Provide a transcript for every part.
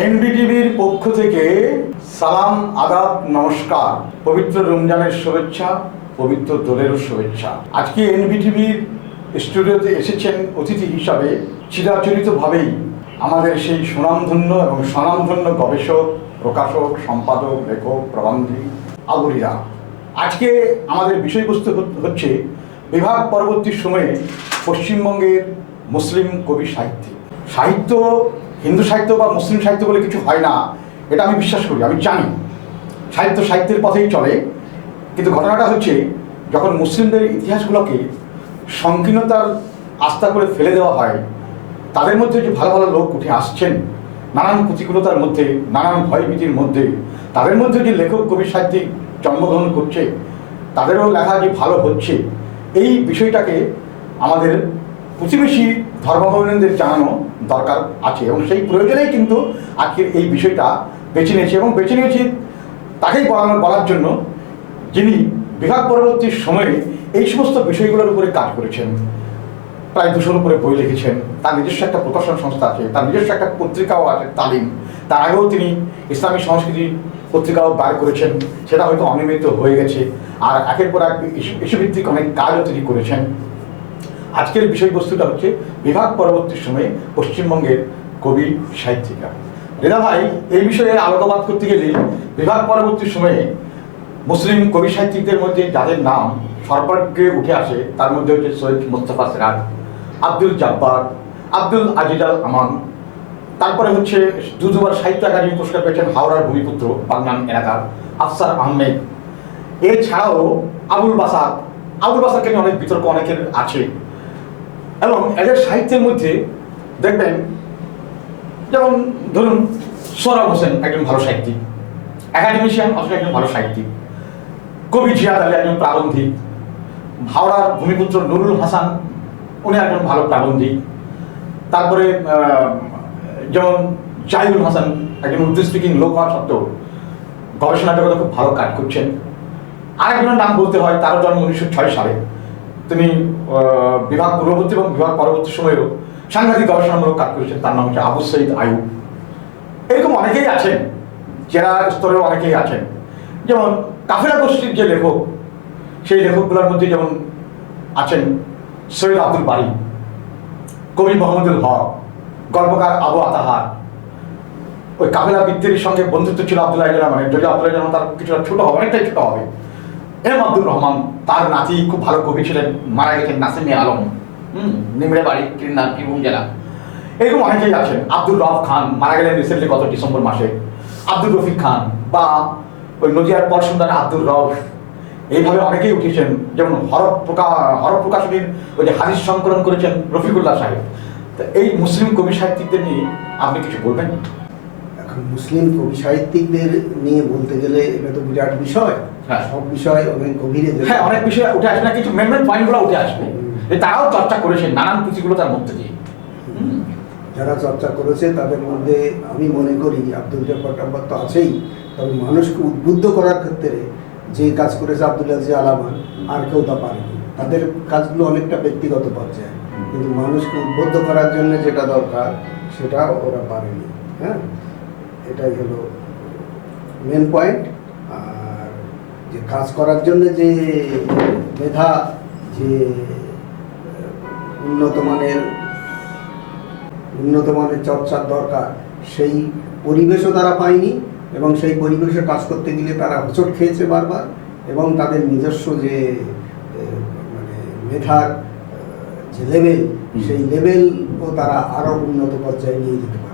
এনবিটিভির পক্ষ থেকে সালাম, আদাব, নমস্কার। পবিত্র রমজানের শুভেচ্ছা, পবিত্র দোলেরও শুভেচ্ছা। আজকে এনবিটিভির স্টুডিওতে এসেছেন অতিথি হিসাবে চিরাচরিতভাবেই আমাদের সেই সুনামধন্য এবং স্বনামধন্য গবেষক, প্রকাশক, সম্পাদক, লেখক, প্রবন্ধী আবুরিরা। আজকে আমাদের বিষয়বস্তু হচ্ছে বিভাগ পরবর্তী সময়ে পশ্চিমবঙ্গের মুসলিম কবি সাহিত্যিক। সাহিত্য হিন্দু সাহিত্য বা মুসলিম সাহিত্য বলে কিছু হয় না, এটা আমি বিশ্বাস করি, আমি জানি। সাহিত্য সাহিত্যের পথেই চলে, কিন্তু ঘটনাটা হচ্ছে, যখন মুসলিমদের ইতিহাসগুলোকে সংকীর্ণতার আস্থা করে ফেলে দেওয়া হয়, তাদের মধ্যে যে ভালো ভালো লোক উঠে আসছেন, নানান প্রতিকূলতার মধ্যে, নানান ভয়ভীতির মধ্যে, তাদের মধ্যে যে লেখক, কবি, সাহিত্যিক জন্মগ্রহণ করছে, তাদেরও লেখা যে ভালো হচ্ছে, এই বিষয়টাকে আমাদের প্রতিবেশী ধর্মাবলম্বীদের জানানো দরকার আছে। এবং সেই প্রয়োজনেই কিন্তু আজকের এই বিষয়টা বেছে নিয়েছি এবং বেছে নিয়েছি তাকেই বলানো বলার জন্য যিনি বিভাগ পরবর্তী সময়ে এই সমস্ত বিষয়গুলোর উপরে কাজ করেছেন। প্রায় দুশোর উপরে বই লিখেছেন। তার নিজস্ব একটা প্রকাশন সংস্থা আছে, তার নিজস্ব একটা পত্রিকাও আছে, তালিম। তার আগেও তিনি ইসলামী সংস্কৃতি পত্রিকাও বার করেছেন। সেটা হয়তো অনিয়মিত হয়ে গেছে। আর একের পর এক ইস্যুভিত্তিক অনেক কাজও তিনি করেছেন। আজকের বিষয়বস্তুটা হচ্ছে বিভাগ পরবর্তী সময়ে পশ্চিমবঙ্গের কবি, সাহিত্যিকা। রেদা ভাই, এই বিষয়ে আলোকপাত করতে গেলে বিভাগ পরবর্তী সময়ে মুসলিম কবি, সাহিত্যিকদের মধ্যে যাদের নাম সর্বাগ্রে উঠে আসে, তার মধ্যে হচ্ছে সৈয়দ মোস্তফা সিরাজ, আব্দুল জব্বার, আব্দুল আজিজ আল আমান। তারপরে হচ্ছে দু দুবার সাহিত্য একাডেমি পুরস্কার পেয়েছেন হাওড়ার ভূমিপুত্র বাগনান এলাকার আফসার আহমেদ। এছাড়াও আবুল বাসাদ। আবুল বাসাদকে নিয়ে অনেক বিতর্ক অনেকের আছে। এবং এদের সাহিত্যের মধ্যে দেখবেন, যেমন ধরুন সোহরাব হোসেন একজন ভালো সাহিত্যিক, একাডেমিশিয়ান, অথচ একজন ভালো সাহিত্যিক, কবি জিয়াদ আলী একজন প্রাবন্ধিক, হাওড়ার ভূমিপুত্র নুরুল হাসান, উনি একজন ভালো প্রাবন্ধিক, তারপরে যেমন জাহিদুল হাসান একজন উর্দু স্পিকিং লোক হওয়া সত্ত্বেও গবেষণা জগতে খুব ভালো কাজ করছেন। আরেকজনের নাম বলতে হয়, তারও জন্ম উনিশশো ছয় সালে। তিনি বিভাগ পূর্ববর্তী এবং বিভাগ পরবর্তী সময়েও সাংঘাতিক গবেষণামূলক কাজ করেছেন। তার নাম হচ্ছে আবু সঈদ আয়ুব এরকম অনেকেই আছেন, জেলা স্তরে অনেকেই আছেন। যেমন কাফেলা গোষ্ঠীর যে লেখক, সেই লেখকগুলোর মধ্যে যেমন আছেন সৈয়দ আব্দুল বাড়ি কবি মোহাম্মদুল হক, গল্পকার আবু আতাহার। ওই কাফেলা বিদ্যের সঙ্গে বন্ধুত্ব ছিল আব্দুল্লাহ রহমানের যদি আব্দুল্লাহ তার কিছুটা ছোট হবে, অনেকটাই ছোট হবে। এম আব্দুর রহমান, তার নাতি খুব ভালো কবি ছিলেন, মারা গেছেন নাসিম আলম। হুম, নিমড়ে বাড়ি কিরনার বীরভূম জেলা। এরকম অনেকেই আছেন। আব্দুল রফ খান মারা গেলেন রিসেন্টলি গত ডিসেম্বর মাসে। আব্দুল রফিক খান বা ওই নদিয়ার পর সুন্দর আব্দুল রফ এইভাবে অনেকেই উঠেছেন। যেমন হরফ প্রকা, হরফ প্রকাশনীর ওই যে হাদিস সংকলন করেছেন রফিকুল্লাহ সাহেব। তো এই মুসলিম কবি সাহিত্যিকদের নিয়ে আপনি কিছু বলবেন? মুসলিম কবি সাহিত্যিকদের নিয়ে বলতে গেলে এটা তো বিরাট বিষয়। হ্যাঁ। সব বিষয় অনেক গভীরে হ্যাঁ অনেক বিষয় উঠে আসবে না কিছু মেন মেন পয়েন্টগুলো উঠে আসবে। তারাও চর্চা করেছেন নানান প্রতিকূলতার মধ্যে দিয়ে। যারা চর্চা করেছে তাদের মধ্যে আমি মনে করি আব্দুল জব্বার টাব্বার তো আছেই। তবে মানুষকে উদ্বুদ্ধ করার ক্ষেত্রে যে কাজ করেছে আব্দুল আজিজ আলামান আর কেউ তা পারেনি। তাদের কাজগুলো অনেকটা ব্যক্তিগত পর্যায়ে। কিন্তু মানুষকে উদ্বুদ্ধ করার জন্য যেটা দরকার সেটা ওরা পারেনি। হ্যাঁ? এটাই হলো মেন পয়েন্ট আর যে কাজ করার জন্য যে মেধা, যে, উন্নত মানের উন্নত মানের চর্চার দরকার, সেই পরিবেশও তারা পায়নি এবং সেই পরিবেশে কাজ করতে গেলে তারা হোঁচট খেয়েছে বারবার এবং তাদের নিজস্ব যে মানে মেধার যে লেভেল। সেই লেভেলও তারা আরও উন্নত পর্যায়ে নিয়ে যেতে পারে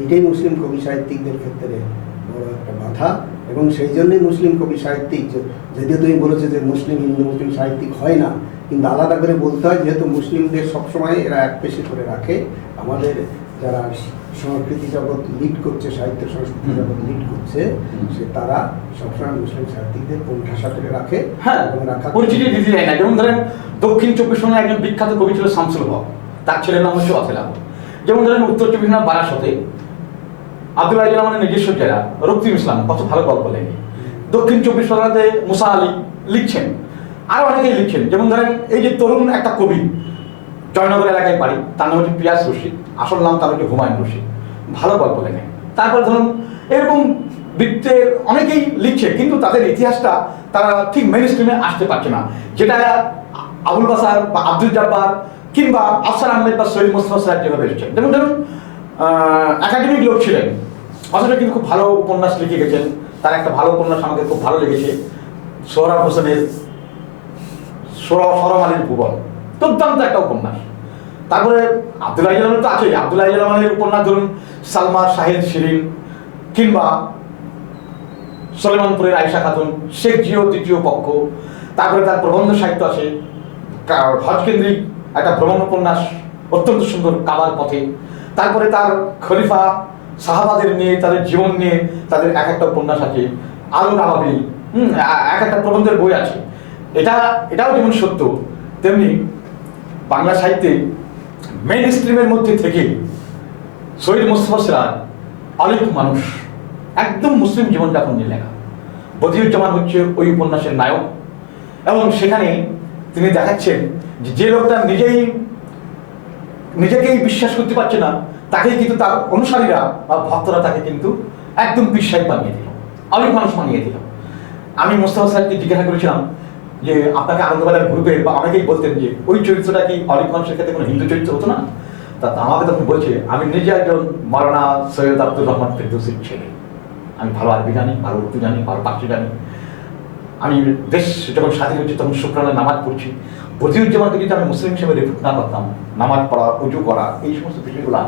এইটাই মুসলিম কবি সাহিত্যিকদের ক্ষেত্রে বড় একটা বাধা। এবং সেই জন্যই মুসলিম কবি সাহিত্যিক যদিও তুমি বলেছ যে মুসলিম হিন্দু মুসলিম সাহিত্যিক হয় না কিন্তু আলাদা করে বলতে হয় যেহেতু মুসলিমদের সবসময় এরা এক পেশে করে রাখে। আমাদের যারা সংস্কৃতি জগৎ লিড করছে সাহিত্য সংস্কৃতি। জগৎ লিড করছে সে তারা সবসময় মুসলিম সাহিত্যিকদের কোণঠাসা করে রাখে হ্যাঁ এবং রাখা পরিচিতি দিতে যায় না। যেমন ধরেন দক্ষিণ চব্বিশ পরগনার একজন বিখ্যাত কবি ছিল শামসুল হক। তার ছেলের নাম হচ্ছে অথেলা যেমন ধরেন উত্তর চব্বিশ পরগনার বারাসতে আব্দুল আজিজ রহমানের নিজস্ব জেলা রক্তিম ইসলাম, কত ভালো গল্প লেখে। দক্ষিণ চব্বিশ পরগনাতে মুসা আলী লিখছেন। আর অনেকেই লিখছেন। যেমন ধরেন, এই যে তরুণ একটা কবি, জয়নগর এলাকায় বাড়ি, তার নাম হচ্ছে পিয়াস রশিদ। আসল নাম তার হচ্ছে হুমায়ুন রশিদ। ভালো গল্প লেখেন তারপর ধরুন, এরকম বৃত্তের অনেকেই লিখছে, কিন্তু তাদের ইতিহাসটা তারা ঠিক মেন স্ট্রিমে আসতে পারছে না। যেটা আবুল বাসার বা আব্দুল জব্বার কিংবা আফসার আহমেদ বা সৈয়দ মোস্তফা সাহেব যেভাবে এসেছেন। যেমন ধরুন একাডেমিক লোক ছিলেন। অথচ কিন্তু খুব ভালো উপন্যাস লিখে গেছেন। তার একটা ভালো উপন্যাস আমাকে খুব ভালো লেগেছে। সোহরাব হোসেনের সোরা সরম আলীর ভুবন। দুর্দান্ত একটা উপন্যাস। তারপরে আব্দুল আজিজ তো আছেই। আব্দুল আজিজ রহমানের উপন্যাস ধরুন, সালমা শাহিদ শিরিন কিংবা সলেমানপুরের আয়সা খাতুন, শেখ জিও তৃতীয় পক্ষ। তারপরে তার প্রবন্ধ সাহিত্য আছে। কা- হজ কেন্দ্রিক একটা ভ্রমণ উপন্যাস, অত্যন্ত সুন্দর কাবার পথে। তারপরে তার খলিফা সাহাবাদের নিয়ে, তাদের জীবন নিয়ে, তাদের এক একটা উপন্যাস আছে। আলো নাবাবিল হুম এক একটা প্রবন্ধের বই আছে। এটা, এটাও যেমন সত্য, তেমনি বাংলা সাহিত্যে মেন স্ট্রিমের মধ্যে থেকে শহীদ মুস্তফা সিরাজ অনেক মানুষ, একদম মুসলিম জীবনযাপন নিয়ে লেখা। বদিউজ্জামান হচ্ছে ওই উপন্যাসের নায়ক এবং সেখানে তিনি দেখাচ্ছেন যে লোকটা নিজেই, নিজেকেই বিশ্বাস করতে পারছে না তাকেই কিন্তু তার অনুসারীরা বা ভক্তরা তাকে কিন্তু একদম বিশ্বাস বানিয়ে দিল অনেক মানুষ বানিয়ে দিল। আমি মোস্তফা সাহেবকে জিজ্ঞাসা করেছিলাম যে, আপনাকে আনন্দবেলার গ্রুপে বা অনেকেই বলতেন যে, ওই চরিত্রটা কি অনেক মানুষের ক্ষেত্রে কোনো হিন্দু চরিত্র হতো না? তা আমাকে তখন বলছে, আমি নিজে একজন মারানা সৈয়দ আব্দুর রহমান ফেরদৌসির ছেলে। আমি ভালো আরবি জানি, ভালো উর্দু জানি, ভালো পাখি জানি। আমি দেশ যখন স্বাধীন হচ্ছে তখন শুক্রানা নামাজ পড়ছি। বদিউজ্জামানকে যদি আমি মুসলিম হিসেবে রেপুট না করতাম, নামাজ পড়া, উজু করা, এই সমস্ত বিষয়গুলা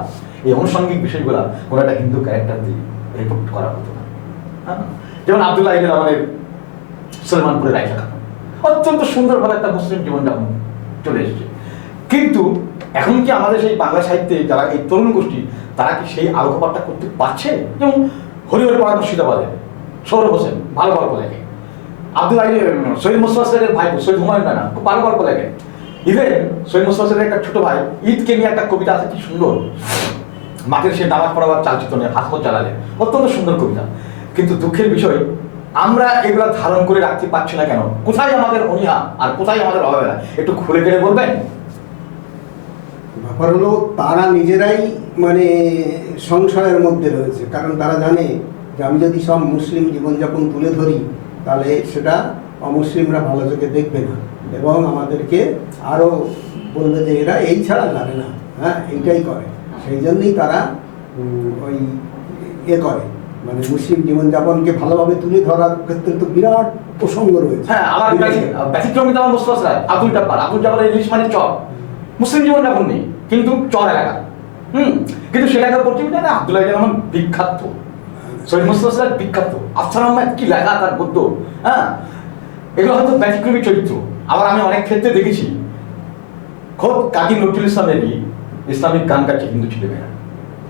এই আনুষঙ্গিক বিষয়গুলা কোনো একটা হিন্দু ক্যারেক্টার দিয়ে রিপোর্ট করা হতো না। হ্যাঁ? যেমন আব্দুল্লাহ ইবেন আমাদের সলমানপুরের রায়সা খাতুন। অত্যন্ত সুন্দরভাবে একটা মুসলিম জীবনযাপন চলে এসেছে। কিন্তু এখন কি আমাদের সেই বাংলা সাহিত্যে যারা এই তরুণ গোষ্ঠী, তারা কি সেই আলোকপাতটা করতে পারছে? যেমন হরিহর পাড়া মুর্শিদাবাদে সৌরভ হোসেন ভালো গল্প লেখে। আব্দুল আলী সৈয়দ মুস্তফা সাহেবের ভাই সৈয়দ হুমায়ুন রানা, খুব ভালো গল্প লেখে। ইভেন সৈয়দ মুস্তফা একটা ছোট ভাই, ঈদকে নিয়ে একটা কবিতা আছে, কি সুন্দর। মাঠের সে নামাজ পড়াবার চালচিত্র নিয়ে হাত চালালে অত্যন্ত সুন্দর কবিতা। কিন্তু দুঃখের বিষয়, আমরা এগুলো ধারণ করে রাখতে পারছি না কেন? কোথায় আমাদের অনীহা আর কোথায় আমাদের অবহেলা? একটু খুলে কেড়ে বলবেন? ব্যাপার হলো, তারা নিজেরাই মানে সংশয়ের মধ্যে রয়েছে। কারণ তারা জানে যে আমি যদি সব মুসলিম জীবনযাপন তুলে ধরি, তাহলে সেটা অমুসলিমরা ভালো চোখে দেখবে না। এবং আমাদেরকে আরও বলবে যে এরা এই ছাড়া জানে না। হ্যাঁ এইটাই করে। সেই জন্যই তারা ওই এ করে। মানে মুসলিম জীবনযাপনকে ভালোভাবে তুলে ধরার ক্ষেত্রে তো বিরাট প্রসঙ্গ রয়েছে। হ্যাঁ আমার ব্যতি- ব্যতিক্রমিত আমার মুস্তফা আব্দুল জব্বার। আব্দুল জব্বার ইংলিশ মানে চর। মুসলিম জীবন যাপন নেই কিন্তু চর এলাকা। হুম কিন্তু সে এলাকার পশ্চিমটা না আব্দুল্লাহ রহমান বিখ্যাত। সৈয়দ মুস্তফা সাহেব বিখ্যাত। আফসার আহমেদ কি লেখা তার গদ্য? হ্যাঁ এগুলো হয়তো ব্যতিক্রমী চরিত্র। আবার আমি অনেক ক্ষেত্রে দেখেছি। খোদ কাজী নজরুল ইসলামেরই ইসলামিক গান গাচ্ছে হিন্দু ছেলেমেয়েরা।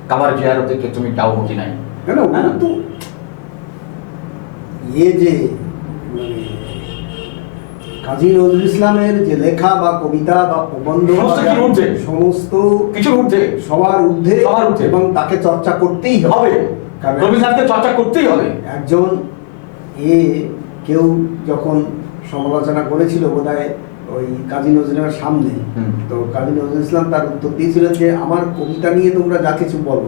কাবার জিয়ারতে কে তুমি যাও মতি নাই। কেন? হ্যাঁ। কিন্তু ইয়ে যে মানে কাজী নজরুল ইসলামের যে লেখা বা কবিতা বা প্রবন্ধ সমস্ত ঊর্ধ্বে। ঊর্ধ্বে। সবার ঊর্ধ্বে সবার ঊর্ধ্বে। এবং তাকে চর্চা করতেই হবে। হবে। রবীন্দ্রনাথকে চর্চা করতেই হবে। একজন এ কেউ যখন সমালোচনা করেছিল বোধহয় ওই কাজী নজরুলের সামনে। তো কাজী নজরুল ইসলাম তার উত্তর দিয়েছিলেন যে আমার কবিতা নিয়ে তোমরা যা কিছু বলো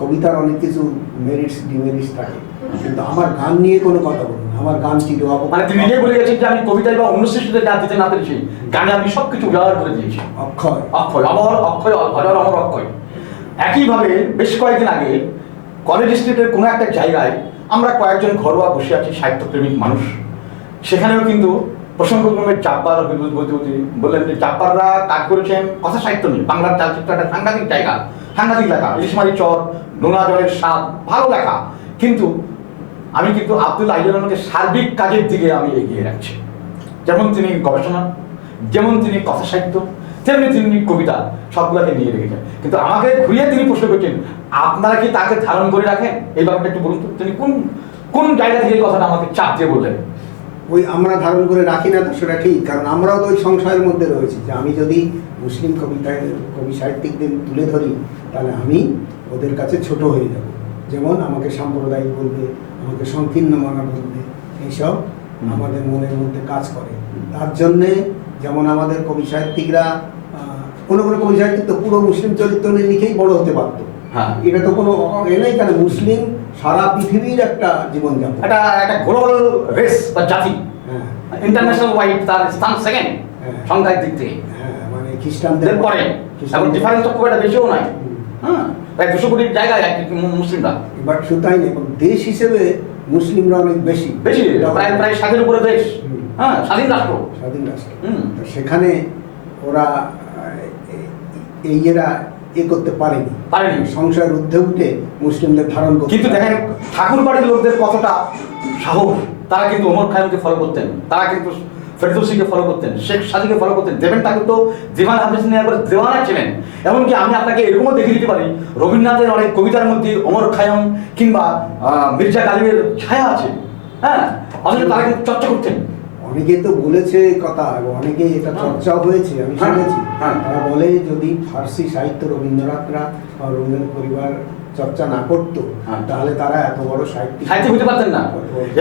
কবিতার অনেক কিছু মেরিটস ডিমেরিটস থাকে। কিন্তু আমার গান নিয়ে কোনো কথা বলো আমার গান চির মানে তিনি নিজে বলে গেছেন যে আমি কবিতায় বা অন্য সৃষ্টিতে যা দিতে না পেরেছি গানে আমি সবকিছু উজাড় করে দিয়েছি। অক্ষয়। অক্ষয় অমর অক্ষয় অজর অমর অক্ষয়। একইভাবে বেশ কয়েকদিন আগে কলেজ স্ট্রিটের কোনো একটা জায়গায় আমরা কয়েকজন ঘরোয়া বসে আছি সাহিত্যপ্রেমিক মানুষ। সেখানেও কিন্তু প্রসঙ্গক্রমে চাপ্পার বললেন যে চাপ্পাররা কাজ করেছেন কথা সাহিত্য নিয়ে। বাংলার চালচিত্র একটা সাংঘাতিক জায়গা, সাংঘাতিক লেখা। ইলিশমারি চর নোনা জলের স্বাদ ভালো লেখা। কিন্তু আমি কিন্তু আব্দুল আইজলামকে সার্বিক কাজের দিকে আমি এগিয়ে রাখছি। যেমন তিনি গবেষণা, যেমন তিনি কথা সাহিত্য, তেমনি তিনি কবিতা সবগুলোকে নিয়ে রেখেছেন। কিন্তু আমাকে ঘুরিয়ে তিনি প্রশ্ন করছেন, আপনারা কি তাকে ধারণ করে রাখেন? এই ব্যাপারটা একটু বলুন তিনি কোন কোন জায়গা থেকে কথাটা আমাকে চাপ দিয়ে বললেন? আমরা ধারণ করে রাখি না তো সেটা ঠিক কারণ আমরাও তো ওই সংশয়ের মধ্যে রয়েছি যে আমি যদি মুসলিম কবিতায় কবি সাহিত্যিকদের তুলে ধরি তাহলে আমি ওদের কাছে ছোট হয়ে যাব। যেমন আমাকে সাম্প্রদায়িক বলবে আমাকে সংকীর্ণ মানা বলবে এইসব আমাদের মনের মধ্যে কাজ করে। তার জন্যে যেমন আমাদের কবি সাহিত্যিকরা কোনো কোনো কবি সাহিত্যিক তো পুরো মুসলিম চরিত্র নিয়ে লিখেই বড় হতে পারতো হ্যাঁ। এটা তো কোনো এ নেই কেন? মুসলিম সারা পৃথিবীর একটা জীবনযাপন। একটা একটা গ্লোবাল রেস বা জাতি। ইন্টারন্যাশনাল ওয়াইড তার স্থান সেকেন্ড হ্যাঁ। সংখ্যার দিক থেকে। হ্যাঁ মানে খ্রিস্টানদের পরে এবং ডিফারেন্স তো খুব একটা বেশিও নাই হ্যাঁ প্রায় দুশো কোটির জায়গায় মুসলিমরা। এবার শুধু তাই না এবং দেশ হিসেবে মুসলিমরা অনেক বেশি। বেশি প্রায় প্রায় স্বাধীন উপরে দেশ। হ্যাঁ স্বাধীন রাষ্ট্র। স্বাধীন রাষ্ট্র। সেখানে ওরা এই এরা এ করতে পারেনি। পারেনি। সংসার ঊর্ধ্বে উঠে মুসলিমদের ধারণ করতে কিন্তু দেখেন ঠাকুর বাড়ির লোকদের কতটা সাহস। তারা কিন্তু ওমর খায়মকে ফলো করতেন। তারা কিন্তু ফেরদৌসিকে ফলো করতেন শেখ সাদিকে ফলো করতেন। দেবেন ঠাকুর তো দিওয়ান হাফিজ নিয়ে একবার দেওয়ানা ছিলেন। এমনকি আমি আপনাকে এরকমও দেখে দিতে পারি রবীন্দ্রনাথের অনেক কবিতার মধ্যে ওমর খায়ম কিংবা মির্জা গালিবের ছায়া আছে। হ্যাঁ? অথচ তারা কিন্তু চর্চা করতেন। অনেকে তো বলেছে কথা এবং অনেকে এটা হ্যাঁ। চর্চাও হয়েছে আমি হ্যাঁ, শুনেছি। হ্যাঁ। তারা বলে যদি ফার্সি সাহিত্য রবীন্দ্রনাথরা বা রবীন্দ্রনাথ পরিবার চর্চা না করতো। তাহলে তারা এত বড় সাহিত্যিক সাহিত্য হতে পারতেন না।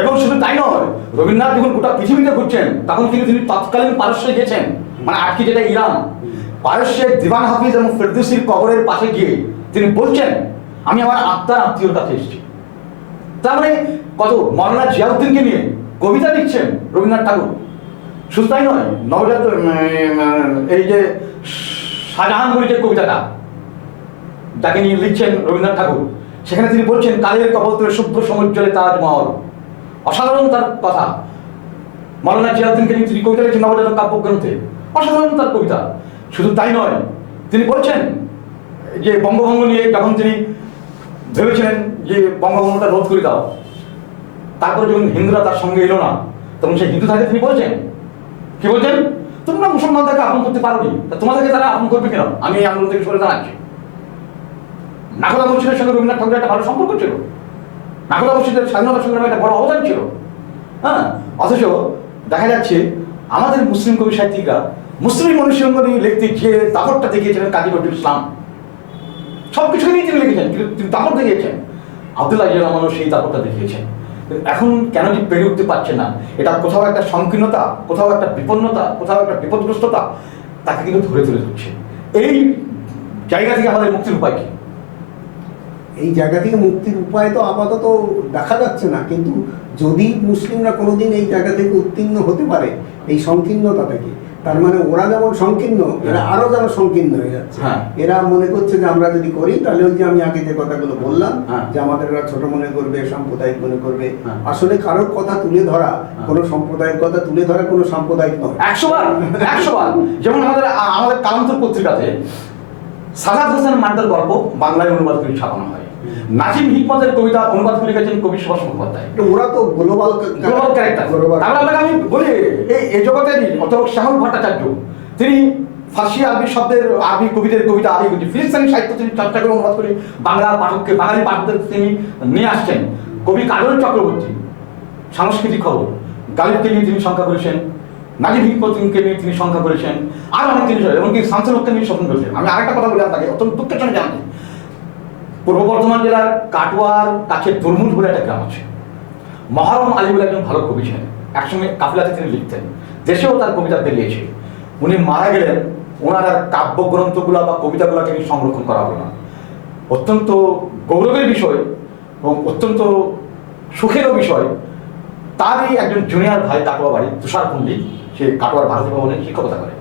এবং শুধু তাই নয় রবীন্দ্রনাথ যখন গোটা পৃথিবীতে ঘুরছেন তখন কিন্তু তিনি তৎকালীন পারস্যে গেছেন মানে আজকে যেটা ইরান। পারস্যের দিবান হাফিজ এবং ফেরদৌসির কবরের পাশে গিয়ে তিনি বলছেন আমি আমার আত্মার আত্মীয়র কাছে এসেছি। তার মানে কত? মৌলানা জিয়াউদ্দিনকে নিয়ে কবিতা লিখছেন রবীন্দ্রনাথ ঠাকুর। শুধু তাই নয়, নবজাত এই যে শাহজাহান বলে যে কবিতাটা, যাকে নিয়ে লিখছেন রবীন্দ্রনাথ ঠাকুর, সেখানে তিনি বলছেন, কালের কবলতলে শুভ্র সমুজ্জ্বলে তাজমহল অসাধারণ তার কথা। মৌলানা জিয়াউদ্দিনকে নিয়ে তিনি কবিতা লিখছেন নবজাতক কাব্যগ্রন্থে। অসাধারণ তার কবিতা। শুধু তাই নয়, তিনি বলছেন যে বঙ্গভঙ্গ নিয়ে যখন তিনি ভেবেছিলেন যে বঙ্গভঙ্গটা রোধ করে দাও তারপরে যখন হিন্দুরা তার সঙ্গে এলো না, তখন সেই হিন্দু থাকে তিনি বলছেন। কি বলছেন? তোমরা মুসলমান তাকে আপন করতে পারোনি। তোমাদেরকে তারা আপন করবে কেন? আমি এই আন্দোলন থেকে সরে দাঁড়াচ্ছি। নাগদা মসজিদের সঙ্গে রবীন্দ্রনাথ ঠাকুরের একটা ভালো সম্পর্ক ছিল। নাগদা মসজিদের স্বাধীনতা সংগ্রামে একটা বড় অবদান ছিল। হ্যাঁ? অথচ দেখা যাচ্ছে আমাদের মুসলিম কবি সাহিত্যিকরা মুসলিম মনুষ্যঙ্গ নিয়ে লিখতে যে দাপটটা দেখিয়েছিলেন কাজী নজরুল ইসলাম। সব কিছু নিয়ে তিনি লিখেছেন, কিন্তু তিনি দাপট দেখিয়েছেন। আব্দুল্লাহ রহমানও সেই দাপটটা দেখিয়েছেন। এখন কেন যে পেরে উঠতে পারছে না? এটা কোথাও একটা সংকীর্ণতা, কোথাও একটা বিপন্নতা, কোথাও একটা বিপদগ্রস্ততা তাকে কিন্তু ধরে তুলে ধরছে। এই জায়গা থেকে আমাদের মুক্তির উপায় কি? এই জায়গা থেকে মুক্তির উপায় তো আপাতত দেখা যাচ্ছে না, কিন্তু যদি মুসলিমরা কোনোদিন এই জায়গা থেকে উত্তীর্ণ হতে পারে, এই সংকীর্ণতা থেকে তার মানে ওরা যেমন সংকীর্ণ এরা হ্যাঁ। আরও যেন সংকীর্ণ হয়ে যাচ্ছে হ্যাঁ। এরা মনে করছে যে আমরা যদি করি তাহলে ওই যে আমি আগে যে কথাগুলো বললাম হ্যাঁ। যে আমাদের ওরা ছোট মনে করবে সাম্প্রদায়িক মনে করবে। আসলে কারোর কথা তুলে ধরা। কোনো সম্প্রদায়ের কথা তুলে ধরা কোনো সাম্প্রদায়িক নয় একশো বার একশো বার যেমন আমাদের আমাদের কালান্তর পত্রিকাতে সাদাত হোসেন মান্ডার গল্প বাংলায় অনুবাদ করে ছাপানো হয় নাজিম হিকমতের কবিতা লিখেছেন কবি সুভাষ মুখোপাধ্যায়। ওরা তো গ্লোবাল গ্লোবাল ক্যারেক্টার তাহলে আপনাকে আমি বলি এই জগতেরই অথবা শ্যামল ভট্টাচার্য তিনি ফার্সি আরবি শব্দের আরবি কবিদের কবিতা আরবি কবি ফিলিস্তানি সাহিত্য তিনি চর্চা করে অনুবাদ করে বাংলা পাঠককে বাঙালি পাঠকদের তিনি নিয়ে আসছেন। কবি কাজল চক্রবর্তী সাংস্কৃতিক খবর গালিবকে নিয়ে তিনি সংখ্যা করেছেন নাজিব হিকমতকে নিয়ে তিনি সংখ্যা করেছেন আর অনেক জিনিস এমনকি শামসুল হককে নিয়ে স্বপ্ন করেছেন। আমি আরেকটা কথা বলি আপনাকে অত্যন্ত দুঃখের সঙ্গে জানাতে পূর্ব বর্ধমান জেলার কাটোয়ার কাছে তরমুজ বলে একটা গ্রাম আছে। মহরম আলী বলে একজন ভালো কবি ছিলেন। একসঙ্গে কাফিলাতে তিনি লিখতেন। দেশেও তার কবিতা বেরিয়েছে। উনি মারা গেলেন ওনার আর কাব্যগ্রন্থগুলো বা কবিতাগুলোকে সংরক্ষণ করা হলো না। অত্যন্ত গৌরবের বিষয় এবং অত্যন্ত সুখেরও বিষয়। তারই একজন জুনিয়র ভাই কাটোয়া বাড়ি তুষার পণ্ডিত, সে কাটোয়ার ভারতী ভবনে শিক্ষকতা করে।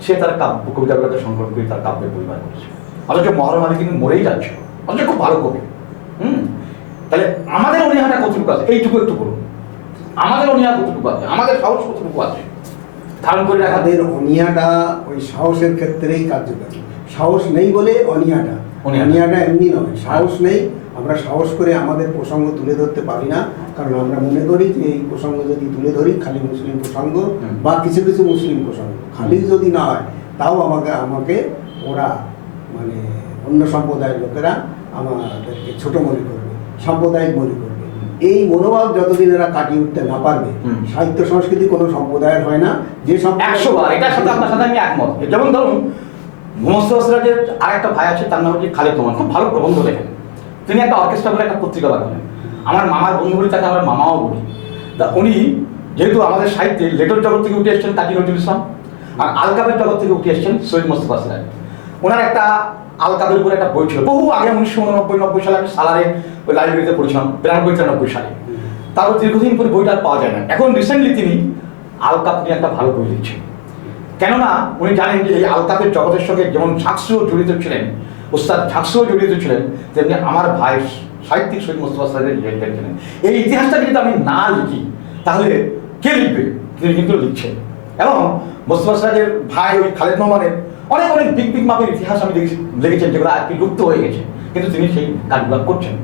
সে তার কাব্য কবিতাগুলোকে সংগ্রহ করে তার কাব্যের পরিবার করেছে। অথচ মহরম আলী কিন্তু মরেই যাচ্ছে অথচ খুব ভালো কবি। হুম? তাহলে আমাদের অনীহাটা কতটুকু আছে? এইটুকু একটু বলুন। আমাদের অনীহা কতটুকু আছে? আমাদের সাহস কতটুকু আছে? ধারণ করে রাখা। তাদের অনিয়াটা ওই সাহসের ক্ষেত্রেই কার্যকরী। সাহস নেই বলে অনিয়াটা অনীহাটা। অনিয়াটা এমনি নয়। সাহস নেই আমরা সাহস করে আমাদের প্রসঙ্গ তুলে ধরতে পারি না। কারণ আমরা মনে করি যে এই প্রসঙ্গ যদি তুলে ধরি খালি মুসলিম প্রসঙ্গ বা কিছু কিছু মুসলিম প্রসঙ্গ। খালি যদি না হয় তাও আমাকে আমাকে ওরা মানে অন্য সম্প্রদায়ের লোকেরা আমাদেরকে ছোট মনে করবে সাম্প্রদায়িক মনে করবে। এই মনোভাব যতদিন এরা কাটিয়ে উঠতে না পারবে। সাহিত্য সংস্কৃতি কোনো সম্প্রদায়ের হয় না যে সম্প্রদায়- একশো বার এটার সাথে আপনার সাথে আমি একমত। যেমন ধরুন মোহাম্মদ সিরাজের আর একটা ভাই আছে তার নাম হচ্ছে খালেদ তোমার খুব ভালো প্রবন্ধ লেখেন। তিনি একটা অর্কেস্ট্রা বলে একটা পত্রিকা বার করেন আমার মামার বন্ধু বলি তাকে আমার মামাও বলি। তা উনি যেহেতু আমাদের সাহিত্যে লেটর জগৎ থেকে উঠে এসেছেন কাজী নজরুল ইসলাম আর আলকাবের জগৎ থেকে উঠে এসেছেন সৈয়দ মোস্তফা সিরাজ। ওনার একটা আলকাদের উপরে একটা বই ছিল। বহু আগে উনিশশো উননব্বই, নব্বই সালে আমি সালারে ওই লাইব্রেরিতে পড়েছিলাম, বিরানব্বই তিরানব্বই সালে। তারপর দীর্ঘদিন পরে বইটা পাওয়া যায় না। এখন রিসেন্টলি তিনি আলকাপ নিয়ে একটা ভালো বই লিখছেন। কেননা উনি জানেন যে এই আলতাপের জগতের সঙ্গে যেমন ঝাঁকসুও জড়িত ছিলেন উস্তাদ ঝাঁকসুও জড়িত ছিলেন, তেমনি আমার ভাই সাহিত্যিক শহীদ মোস্তফা সাহেবের জড়িত ছিলেন এই ইতিহাসটা যদি আমি না লিখি, তাহলে কে লিখবে? তিনি কিন্তু লিখছেন। এবং মোস্তফা সাহেবের ভাই ওই খালেদ মোহাম্মদের অনেক অনেক বিগ বিগ মাপের ইতিহাস আমি দেখেছি লিখেছেন যেগুলো আর কি লুপ্ত হয়ে গেছে। কিন্তু তিনি সেই কাজগুলো করছেন।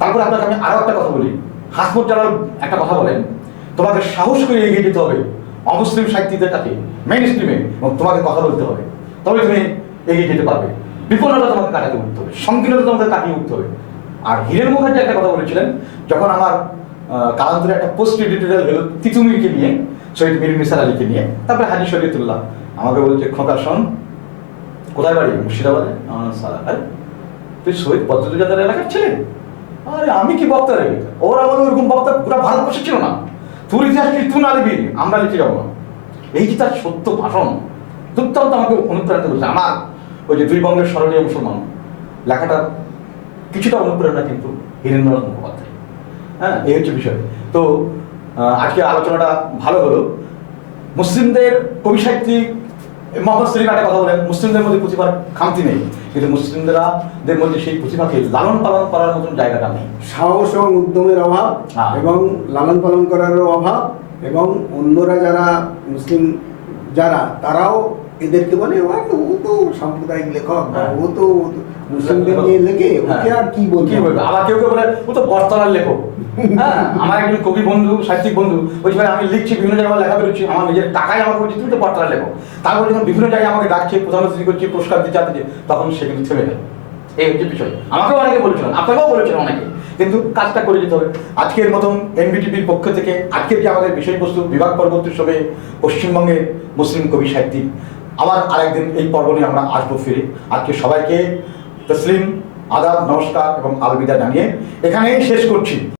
তারপরে আপনাকে আমি আরও একটা কথা বলি। হাসমত জালাল একটা কথা বলেন, তোমাকে সাহস করে এগিয়ে যেতে হবে অমুসলিম সাহিত্যিকদের কাছে মেইন স্ট্রিমে তোমাকে কথা বলতে হবে। তবে তুমি এগিয়ে যেতে পারবে। বিপন্নতা তোমাকে কাটাতে উঠতে হবে, সংকীর্ণতা তোমাকে কাটিয়ে উঠতে হবে। আর হিরেন মুখার্জি একটা কথা বলেছিলেন, যখন আমার কালান্তরে একটা পোস্ট এডিটোরিয়াল হলো তিতুমিরকে নিয়ে শহীদ মির নিসার আলীকে নিয়ে, তারপরে হাজি শরীয়তুল্লাহ। আমাকে বলছে শোন, কোথায় বাড়ি? মুর্শিদাবাদে? আমার সারা তুই শহীদ পদ্মজাদার এলাকার ছিলেন আরে, আমি কি বক্তা রে ওর আমার ওরকম বক্তা পুরো ভারতবর্ষে ছিল না। তোর ইতিহাস তুই না লিখবি আমরা লিখে যাব না। এই যে তার সত্য ভাষণ? দুর্দান্ত আমাকে অনুপ্রাণিত করেছে। আমার ওই যে দুই বঙ্গের স্মরণীয় মুসলমান, লেখাটা কিছুটা অনুপ্রেরণা কিন্তু হীরেন্দ্রনাথ মুখোপাধ্যায় হ্যাঁ এই হচ্ছে বিষয়। তো আজকে আলোচনাটা ভালো হলো। মুসলিমদের কবি সাহিত্যিক মোহাম্মদ সেলিম একটা কথা বলেন মুসলিমদের মধ্যে প্রতিভার খামতি নেই কিন্তু মুসলিমরা দের মধ্যে সেই প্রতিভাকে লালন পালন করার মতন জায়গাটা নেই সাহস এবং উদ্যমের অভাব হ্যাঁ। এবং লালন পালন করারও অভাব এবং অন্যরা যারা মুসলিম যারা তারাও এদেরকে বলে "ও তো সাম্প্রদায়িক লেখক হ্যাঁ। ও তো মুসলিমদের নিয়ে লেখে ওকে আর কি বলব? কি বলব? আবার কেউ কেউ বলে ও তো বর্তলার লেখক। হ্যাঁ আমার একজন কবি বন্ধু সাহিত্যিক বন্ধু বলছি ভাই আমি লিখছি বিভিন্ন জায়গায় আমার লেখা বেরোচ্ছি আমার নিজের টাকায় আমাকে বলছি তুমি তো বর্তলার লেখক। তারপর যখন বিভিন্ন জায়গায় আমাকে ডাকছে প্রধানমন্ত্রী করছি পুরস্কার দিতে যাচ্ছে তখন সে কিন্তু থেমে গেল। এই হচ্ছে বিষয়। আমাকেও অনেকে বলেছিলেন আপনাকেও বলেছিলেন অনেকে কিন্তু কাজটা করে যেতে হবে। আজকের মতন এনবিটিপির পক্ষ থেকে আজকের যে আমাদের বিষয়বস্তু বিভাগ পরবর্তী সবে পশ্চিমবঙ্গের মুসলিম কবি সাহিত্যিক আবার আরেকদিন এই পর্ব নিয়ে আমরা আসব ফিরে। আজকে সবাইকে তসলিম আদাব নমস্কার এবং আলবিদা জানিয়ে এখানেই শেষ করছি।